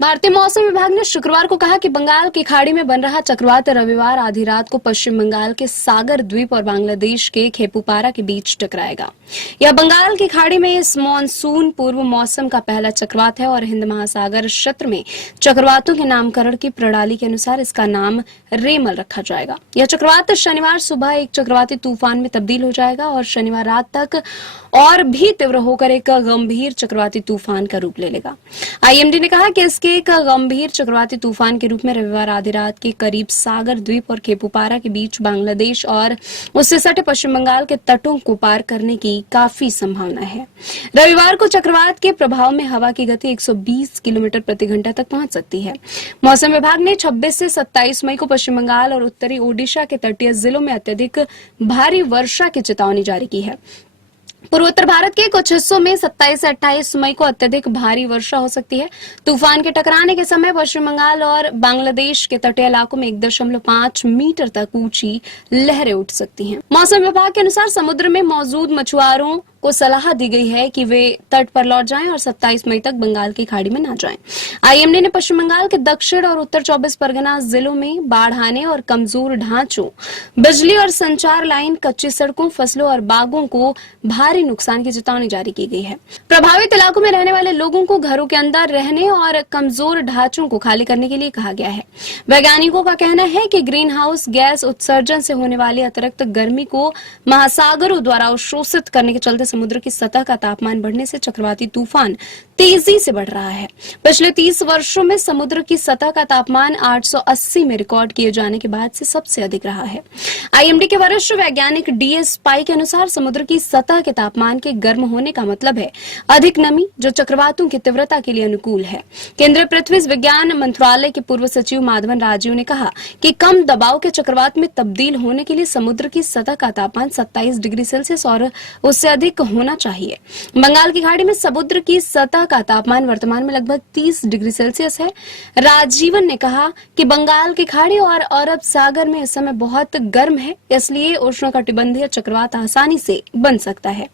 भारतीय मौसम विभाग ने शुक्रवार को कहा कि बंगाल की खाड़ी में बन रहा चक्रवात रविवार आधी रात को पश्चिम बंगाल के सागर द्वीप और बांग्लादेश के खेपुपारा के बीच टकराएगा। यह बंगाल की खाड़ी में इस मानसून पूर्व मौसम का पहला चक्रवात है और हिंद महासागर क्षेत्र में चक्रवातों के नामकरण की प्रणाली के अनुसार इसका नाम रेमल रखा जाएगा। यह चक्रवात शनिवार सुबह एक चक्रवाती तूफान में तब्दील हो जाएगा और शनिवार रात तक और भी तीव्र होकर एक गंभीर चक्रवाती तूफान का रूप ले लेगा। आईएमडी ने कहा कि इसके एक गंभीर चक्रवाती तूफान के रूप में रविवार आधी रात के करीब सागर द्वीप और खेपुपारा के बीच बांग्लादेश और उससे सटे पश्चिम बंगाल के तटों को पार करने की काफी संभावना है। रविवार को चक्रवात के प्रभाव में हवा की गति 120 किलोमीटर प्रति घंटा तक पहुंच सकती है। मौसम विभाग ने 26 से 27 मई को पश्चिम बंगाल और उत्तरी ओडिशा के तटीय जिलों में अत्यधिक भारी वर्षा की चेतावनी जारी की है। पूर्वोत्तर भारत के कुछ हिस्सों में 27 से 28 मई को अत्यधिक भारी वर्षा हो सकती है। तूफान के टकराने के समय पश्चिम बंगाल और बांग्लादेश के तटीय इलाकों में 1.5 मीटर तक ऊंची लहरें उठ सकती हैं। मौसम विभाग के अनुसार समुद्र में मौजूद मछुआरों को सलाह दी गई है कि वे तट पर लौट जाएं और 27 मई तक बंगाल की खाड़ी में न जाएं। आईएमडी ने पश्चिम बंगाल के दक्षिण और उत्तर 24 परगना जिलों में बाढ़ आने और कमजोर ढांचों, बिजली और संचार लाइन, कच्ची सड़कों, फसलों और बागों को भारी नुकसान की चेतावनी जारी की गई है। प्रभावित इलाकों में रहने वाले लोगों को घरों के अंदर रहने और कमजोर ढांचों को खाली करने के लिए कहा गया है। वैज्ञानिकों का कहना है कि ग्रीन हाउस गैस उत्सर्जन से होने वाली अतिरिक्त गर्मी को महासागरों द्वारा अवशोषित करने के चलते समुद्र की सतह का तापमान बढ़ने से चक्रवाती तूफान तेजी से बढ़ रहा है। पिछले 30 वर्षों में समुद्र की सतह का तापमान 880 में रिकॉर्ड किए जाने के बाद से सबसे अधिक रहा है। आईएमडी के वरिष्ठ वैज्ञानिक डीएस पाई के अनुसार समुद्र की सतह के तापमान के गर्म होने का मतलब है अधिक नमी, जो चक्रवातों की तीव्रता के लिए अनुकूल है। केंद्रीय पृथ्वी विज्ञान मंत्रालय के पूर्व सचिव माधवन राजीव ने कहा कि कम दबाव के चक्रवात में तब्दील होने के लिए समुद्र की सतह का तापमान 27 डिग्री सेल्सियस और उससे अधिक होना चाहिए। बंगाल की खाड़ी में समुद्र की सतह का तापमान वर्तमान में लगभग 30 डिग्री सेल्सियस है। राजीवन ने कहा कि बंगाल की खाड़ी और अरब सागर में इस समय बहुत गर्म है, इसलिए उष्णकटिबंधीय चक्रवात आसानी से बन सकता है।